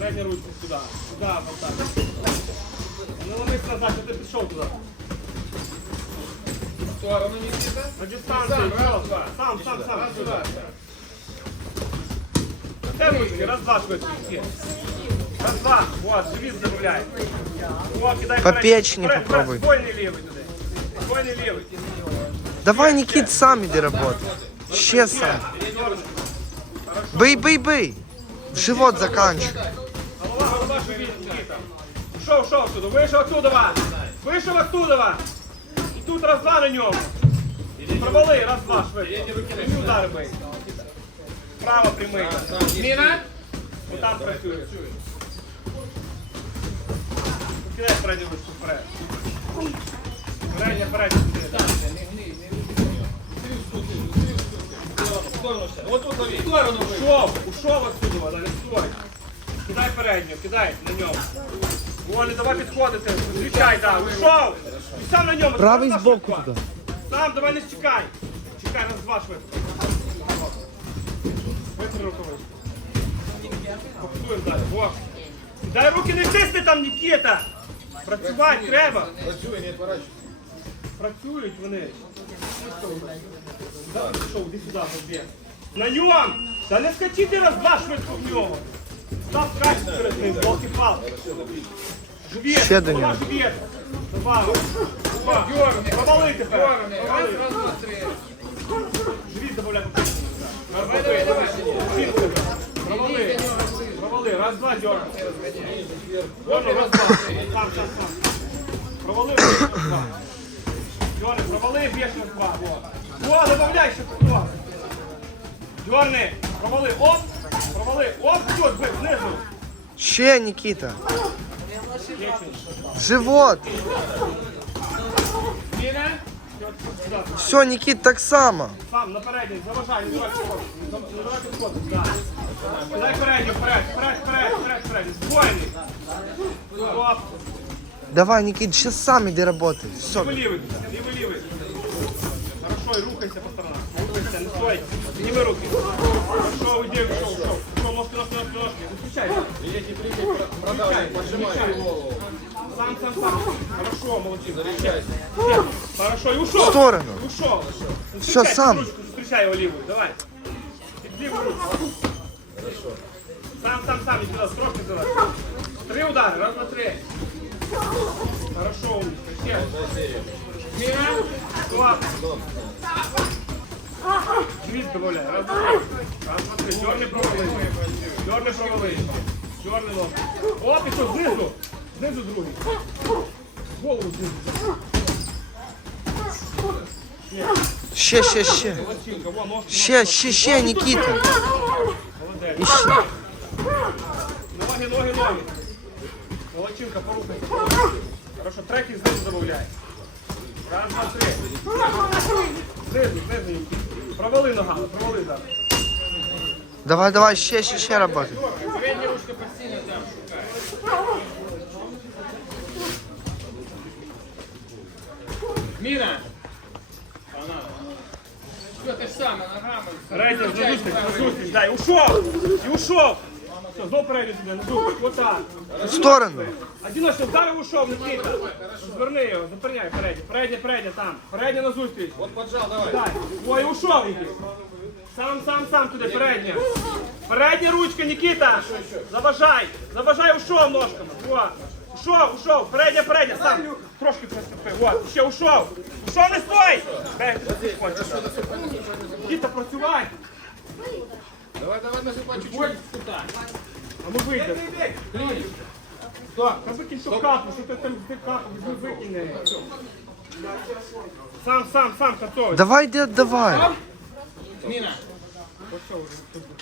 Передня ручка сюди. Сюди, вот так. Не ломись назад, що ти пішов туди. В сторону Никита. На дистанції. Сам, раз, все. два. Сам, сам, сам. Раз, сюди. два. Де ручки? Раз, два швидше. всі. Раз, два. Вот, живіт забавляй. О, кидай По вперед. печени Вперед, попробуй. вперед. Спойний лівий туди. Спойний лівий. Давай, Никит, сам иди работай. Ще сам. Бей, бей, бей. В живот заканчивай. Живіт, Нікіта. Ушов, ушов отсюда. Вийшов оттуда. Вийшов оттуда. І тут раз, два на ньому. Провали, раз, два, швидко. Прямі удари бий. Право прямий. Мина. Отам працюєш. Кидай передню ручку вперед. Передня, передня. Вот тут лови. В сторону вы. Ушов, ушов отсюда, далі стой. Кидай передню, кидай на ньому. О, давай підходити. Зустрічай, да. Ушов. І сам на ньому. Правий Сам збоку швидко. туди. Сам, давай не чекай. Чекай, раз, два швидко. Витри рукавичку. Далі. Дай руки не тисни там, Нікіта. Працювати треба. Працюй, не отворачивай. Працюють вони. Да, пішов, іди сюди, побіг. На ньому! Та не скачи ти раз два швидко в нього. Ще до голова нього. живіт. Добавив. О, Провали тепер. Раз, Провали. раз, два, три. Живіт добавляй. Давай, давай, давай. Провали. Провали. Раз, два, дьорни. Дьорни, раз, два. Сам, сам, сам. Провали, б'єш раз, два. Дьорни, провали, б'єш раз, два. О, О, добавляй ще хто. Дьорни, провали, оп. Провали, оп, тут, бив, знизу. Ще, Никита. В живот. Мина. Сюди. Все, Никит, так само. Сам, на передній, заважай, не давай підходити. Не давай підходити, так. Дай передній, вперед, вперед, вперед, вперед, вперед. Збойний. Оп. Давай, Никит, сейчас сам иди работай. Все. Левый, левый, левый, левый. Хорошо, и рухайся по сторонам. Рухайся, не стой. Подними руки. Третий, третий. Продавай, поджимай голову. Сам, сам, сам. Хорошо, молодец. Встречайся. Хорошо, и ушел. В сторону. Ушел. Всё, сам. Ручку, встречай его левую, давай. Левую руку. Сам, сам, сам, иди туда, строчки туда. Три удара, раз, два, три. Хорошо, умничка. Ще. Мина. Стоп. Живіт добавляй. Раз, два, три. Раз, два, три. Чорний провали. Чорний провали. Чорний ног. Оп, і що, знизу. Знизу другий. Голову знизу. Ще, ще, ще. Молодчинка, во, ножки. Ще, ще, ще, Никита. Молодець. І ще. Ноги, ноги, ноги. Молодчинка, порухайся. Хорошо, треки знизу добавляй. Раз, два, три. Знизу, знизу. Нікіт. Провали ногами, провали зараз. Давай, давай, ще, ще, ще. Средняя Мина. Вона. Що ти ж саме ногами? Передня, на зустріч, на зустріч, дай, ушов! І ушов! Все, знов передню сюди, на зустріч, отак. В сторону. Одиночно вдарив ушов, Никита. Зверни його, заперняй передня, передня, передня, там. Передня на зустріч. От поджал, давай. Дай. Ой, ушов, Никита. Сам, сам, сам туди, передня. Передня ручка, Никита. Заважай, заважай ушов ножками. О. Ушов, ушов, передня, передня, сам. Трошки приступи. Вот, ще ушов. Ушов, не стой! Никита, працювай. Давай, давай, насыпай чуть-чуть. А ну вийде. Так, та викинь ту капу, що ти там ти капу візьми, викине. Сам, сам, сам, готовий. Давай, дед, давай. Мина.